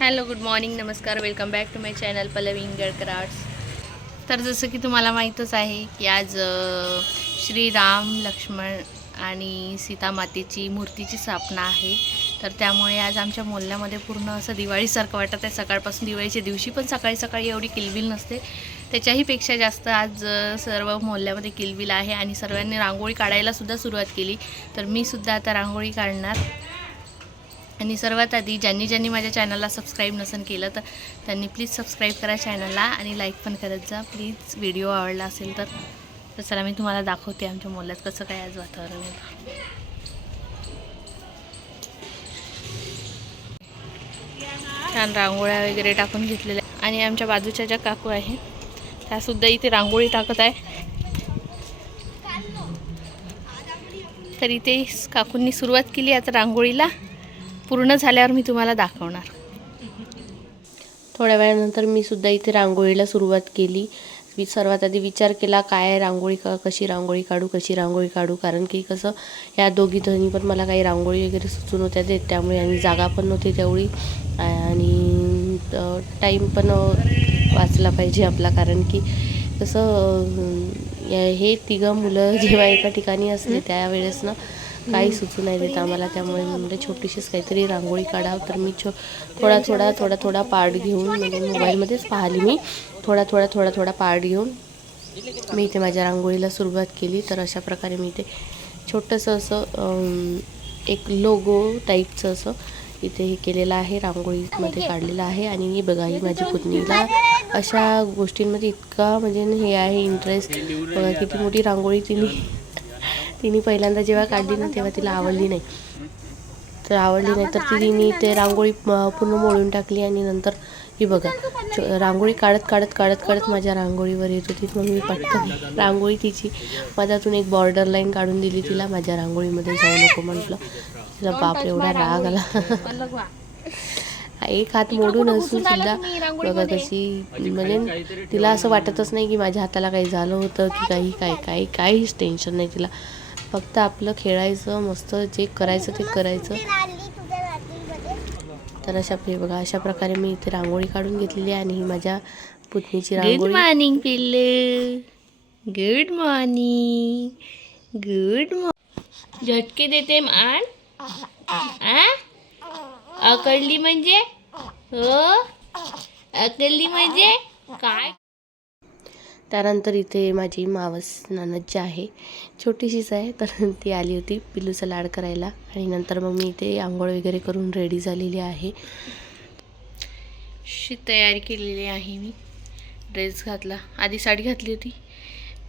Hello, good morning, नमस्कार, welcome back to my channel Pallavi Ingalkar arts. तर जसं की तुम्हाला माहीतच आहे की आज श्रीराम लक्ष्मण आणि सीता मातेची मूर्तीची स्थापना आहे. तर त्यामुळे आज आमच्या मोहल्ल्यामध्ये पूर्ण असं दिवाळीसारखं वाटत आहे. सकाळपासून दिवाळीच्या दिवशी पण सकाळी सकाळी एवढी किलबिल नसते, त्याच्याही पेक्षा जास्त आज सर्व मोहल्ल्यामध्ये किलबिल आहे. आणि सर्वांनी रांगोळी काढायलासुद्धा सुरुवात केली. तर मी सुद्धा आता रांगोळी काढणार. आणि सर्वात आधी ज्यांनी माझ्या चॅनलला सबस्क्राईब नसेल केलं तर त्यांनी प्लीज सबस्क्राईब करा चॅनलला आणि लाईक पण करत जा प्लीज. व्हिडिओ आवडला असेल तर चला मी तुम्हाला दाखवते आमच्या मोहल्ल्यात कसं काय आज वातावरण आहे. छान रांगोळ्या वगैरे टाकून घेतलेल्या आणि आमच्या बाजूच्या ज्या काकू आहेत त्यासुद्धा इथे रांगोळी टाकत आहे. तर इथे काकूंनी सुरुवात केली आता रांगोळीला. पूर्ण झाल्यावर मी तुम्हाला दाखवणार. थोड्या वेळानंतर मी सुद्धा इथे रांगोळीला सुरुवात केली. मी सर्वात आधी विचार केला काय रांगोळी कशी रांगोळी काढू कारण की कसं या दोघी जणी पण मला काही रांगोळी वगैरे सुचून होत्या देत, त्यामुळे आणि जागा पण नव्हती तेवढी आणि टाईम पण वाचला पाहिजे आपला. कारण की कसं हे तिघं मुलं जेव्हा एका ठिकाणी असले त्यावेळेस ना काही सुचू नाही देत आम्हाला. त्यामुळे म्हणजे छोटीशीच काहीतरी रांगोळी काढावं. तर मी थोडा पार्ट घेऊन म्हणजे मोबाईलमध्येच पाहिली मी थोडा पार्ट घेऊन मी इथे माझ्या रांगोळीला सुरुवात केली. तर अशा प्रकारे मी इथे छोटंसं असं एक लोगो टाईपचं असं इथे हे केलेलं आहे, रांगोळीमध्ये काढलेलं आहे. आणि ही बघा ही माझी पुतणीला अशा गोष्टींमध्ये इतका म्हणजे हे आहे इंटरेस्ट. बघा किती मोठी रांगोळी तिने पहिल्यांदा जेव्हा काढली ना तेव्हा तिला आवडली नाही. तर तिने ते रांगोळी पूर्ण मोडून टाकली. आणि नंतर ही बघा रांगोळी काढत माझ्या रांगोळीवर येत होती. मग मी पटकन रांगोळी तिची मधातून एक बॉर्डर लाईन काढून दिली तिला. माझ्या रांगोळीमध्ये जाऊ नको म्हटलं. तिला बाप एवढा राग आला. एक हात मोडून असून सुद्धा बघा कशी म्हणजे तिला असं वाटतच नाही की माझ्या हाताला काही झालं होतं की काहीच टेन्शन नाही तिला. फक्त आपलं खेळायचं, मस्त जे करायचं ते करायचं. तर अशा प्रकारे मी इथे रांगोळी काढून घेतलेली आहे. आणि ही माझ्या पुतणीची रांगोळी. गुड मॉर्निंग पिल्ले, गुड मॉर्निंग. झटके देते मान अकडली म्हणजे हो, अकडली म्हणजे काय. त्यानंतर इथे माझी मावस नणंद जी आहे छोटीशीच आहे, तर ती आली होती पिल्लूचा लाड करायला. आणि नंतर मग मी इथे आंघोळ वगैरे करून रेडी झालेली आहे. तयारी केलेली आहे मी. ड्रेस घातला, आधी साडी घातली होती,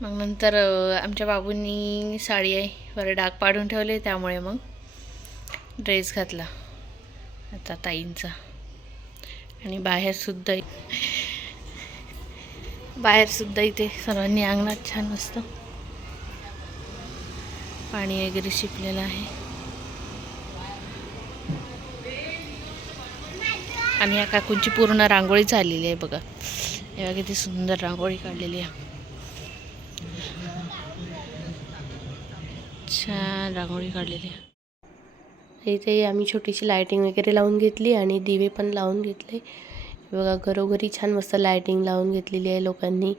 मग नंतर आमच्या बाबूंनी साडीवर डाग पाडून ठेवले त्यामुळे मग ड्रेस घातला आता ताईंचा. आणि बाहेरसुद्धा इथे सर्वांनी अंगणात छान मस्त पाणी वगैरे शिपलेलं आहे. आणि या काकूंची पूर्ण रांगोळी झालेली आहे बघा. बघा किती सुंदर रांगोळी काढलेली आहे. छान रांगोळी काढलेली आहे. इथे आम्ही छोटीशी लायटिंग वगैरे लावून घेतली आणि दिवे पण लावून घेतले. बघा घरोघरी छान मस्त लायटिंग लावून घेतलेली आहे लोकांनी.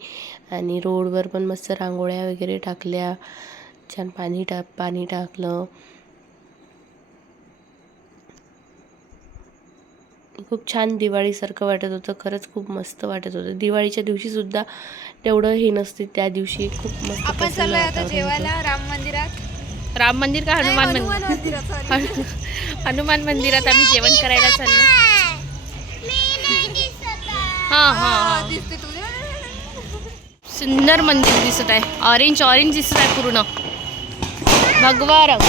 आणि रोडवर पण मस्त रांगोळ्या वगैरे टाकल्या. छान पाणी टाकलं. खूप छान दिवाळीसारखं वाटत होतं. खरंच खूप मस्त वाटत होतं. दिवाळीच्या दिवशीसुद्धा तेवढं हे नसते, त्या दिवशी खूप मस्त. आपण चाललोय आता जेवायला राम मंदिरात. राम मंदिर का हनुमान मंदिर? हनुमान मंदिरात आम्ही जेवण करायला चाललो. हां सुंदर मंदिर दिसत आहे. ऑरेंज दिसत आहे पूर्ण. भगवा रंग.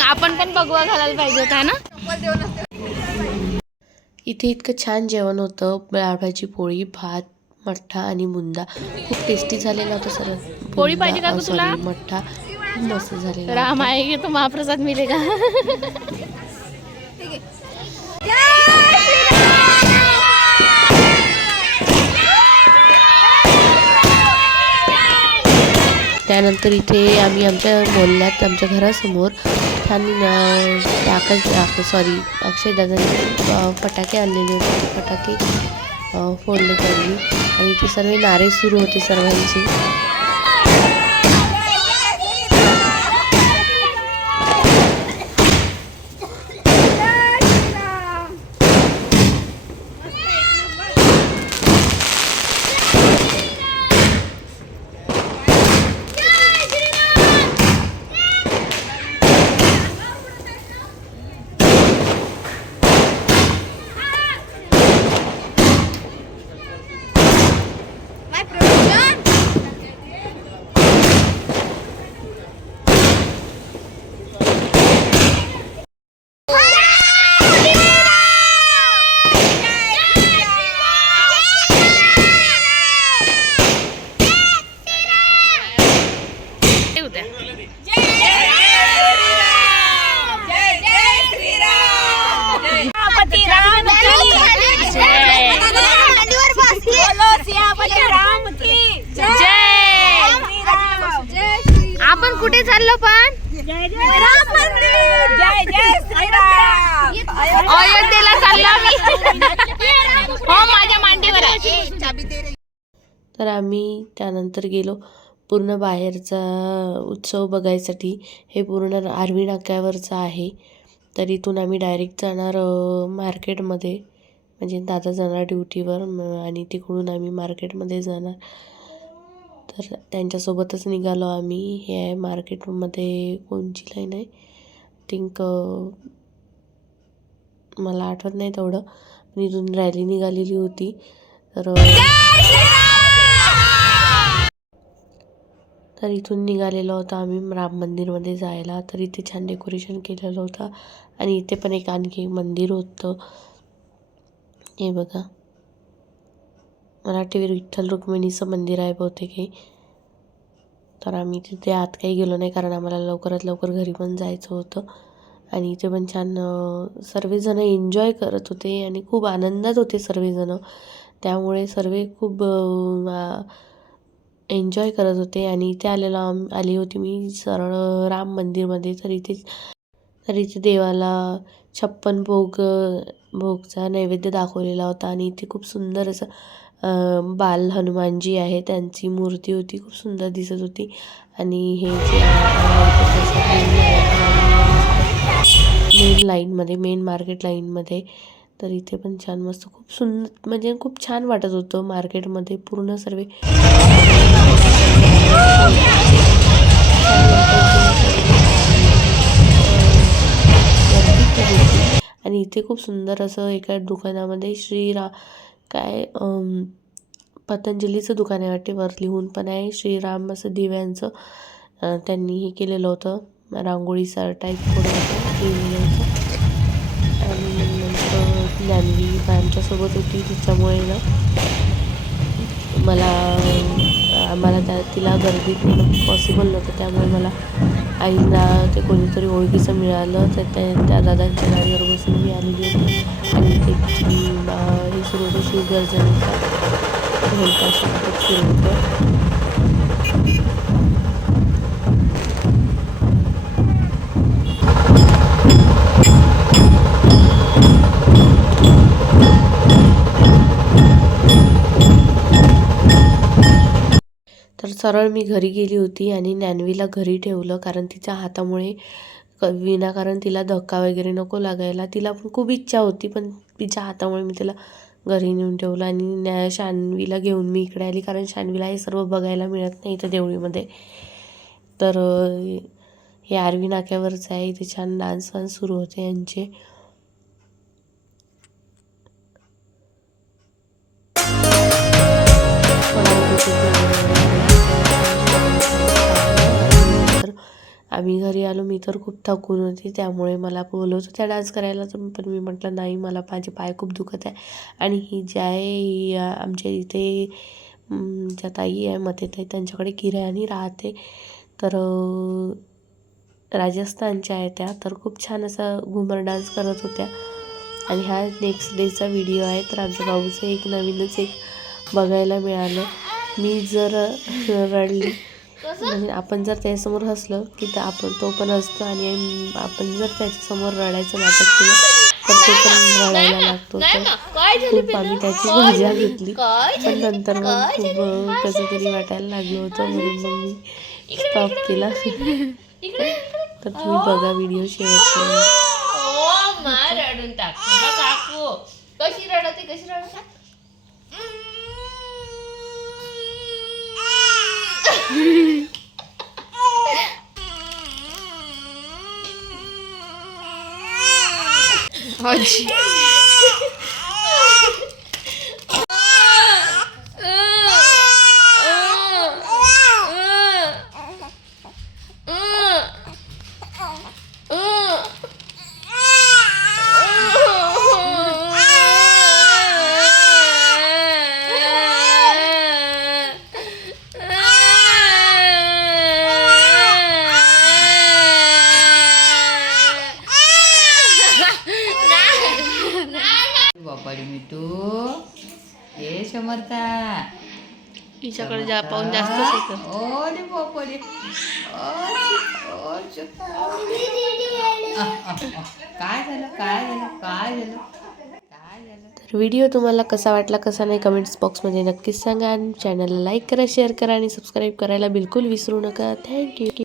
आपण पण भगवा घालायला पाहिजे होता ना. इथे इतकं छान जेवण होतं. डाळ भाजी, पोळी, भात, मठ्ठा आणि बुंदा. खूप टेस्टी झालेला होता सर. पोळी पाहिजे का तुला? मठ्ठा खूप मस्त झालेला. राम आएंगे तो महाप्रसाद मिलेगा. त्यानंतर इथे आम्ही आमच्या मोहल्ल्यात आमच्या घरासमोर छान अक्षय दादांनी फटाके आणलेले होते. ते फटाके फोडले त्यांनी आणि ते सर्व नारे सुरू होते सर्वांचे. आपण कुठे चाललो पण? अयोध्येला चाललो आम्ही. हो माझ्या मांडीवर आहे. तर आम्ही त्यानंतर गेलो पूर्ण बाहेरचा उत्सव बघायसाठी. हे पूर्ण आर्वी नाक्यावरचं आहे. तर इथून आम्ही डायरेक्ट जाणार मार्केटमध्ये, म्हणजे दादा जाणार ड्युटीवर आणि तिकडून आम्ही मार्केटमध्ये जाणार. तर त्यांच्यासोबतच निघालो आम्ही. हे आहे मार्केटमध्ये कोणची लाईन आहे थिंक, मला आठवत नाही तेवढं, पण इथून रॅली निघालेली होती. तर इथून निघालेलो होतो आम्ही राम मंदिरमध्ये जायला. तर इथे छान डेकोरेशन केलेलं होतं आणि इथे पण एक आणखी मंदिर होतं. हे बघा, मला वाटते विठ्ठल रुक्मिणीचं मंदिर आहे बहुतेक हे. तर आम्ही तिथे आत काही गेलो नाही कारण आम्हाला लवकरात लवकर घरी पण जायचं होतं. आणि इथे पण छान सर्वजण एन्जॉय करत होते आणि खूप आनंदात होते सर्वजण. त्यामुळे सर्व खूप एन्जॉय करत होते. आणि इथे आली होती मी सरळ राम मंदिरमध्ये. तर इथे देवाला 56 भोगचा नैवेद्य दाखवलेला होता. आणि इथे खूप सुंदर असं बाल हनुमानजी आहे त्यांची मूर्ती होती, खूप सुंदर दिसत होती. आणि हे जे मेन मार्केट लाईनमध्ये. तर इथे पण छान मस्त खूप सुंदर, म्हणजे खूप छान वाटत होतं मार्केटमध्ये पूर्ण सर्व. आणि इथे खूप सुंदर असं एका दुकानामध्ये पतंजलीचं दुकान आहे वाटते, वर लिहून पण आहे श्रीराम असं दिव्यांचं त्यांनी हे केलेलं होतं. रांगोळीचा टाईप थोडं होतं. आणि नंतर ज्ञानवी आमच्यासोबत होती, तिच्यामुळे ना तिला गर्दीत येणं पॉसिबल नव्हतं. त्यामुळे मला आईला ते कोणीतरी ओळखीचं मिळालं. तर त्या दादांच्या गाडीवर बसून मी आलेली होती. आणि ते हे सुरू होतं शिवगर्जनेचा ढोलताशा सुरू होतं. तर सरळ मी घरी गेली होती आणि ज्ञानवीला घरी ठेवलं कारण तिच्या हातामुळे विनाकारण तिला धक्का वगैरे नको लागायला. तिला पण खूप इच्छा होती, पण तिच्या हातामुळे मी तिला घरी नेऊन ठेवलं. आणि शान्वीला घेऊन मी इकडे आली कारण शान्वीला हे सर्व बघायला मिळत नाही इथं देवळीमध्ये. तर हे आर्वी नाक्यावरचं आहे. इथे छान डान्स सुरू होते यांचे. आम्ही घरी आलो. मी तर खूप थकून होती, त्यामुळे मला बोलवत होत्या डान्स करायला. पण मी म्हटलं नाही, मला माझे पाय खूप दुखत आहे. आणि ही जी आहे ही आमच्या इथे ज्या ताई आहे मतेताई, त्यांच्याकडे किरायानी राहते. तर राजस्थानच्या आहे त्या. तर खूप छान असा घुमर डान्स करत होत्या. आणि हा नेक्स्ट डेचा व्हिडिओ आहे. तर आमच्या बाबूचं एक नवीनच एक बघायला मिळालं. मी जर रडली म्हणजे आपण जर त्याच्यासमोर हसलं की तर तो पण हसतो आणि आपण जर त्याच्यासमोर रडायचं नाटक केलं तर तो पण रडायला लागतो. तर खूप आम्ही त्याची मजा घेतली. पण नंतर मग खूप कसं तरी वाटायला लागलं होतं म्हणून मग मी स्टॉप केला. तर तुम्ही बघा व्हिडिओ शेवटपर्यंत. रडून टाकतो ना काकू. कशी रडते. आजी बापाडी मिठू हे समर्था हिच्याकडे पाहून जास्तच होतं. ओले बापाडी काय झालं तर व्हिडिओ तुम्हाला कसा वाटला कसा नाही कमेंट्स बॉक्समध्ये नक्कीच सांगा. आणि चॅनलला लाईक करा, शेअर करा आणि सबस्क्राईब करायला बिलकुल विसरू नका. थँक्यू.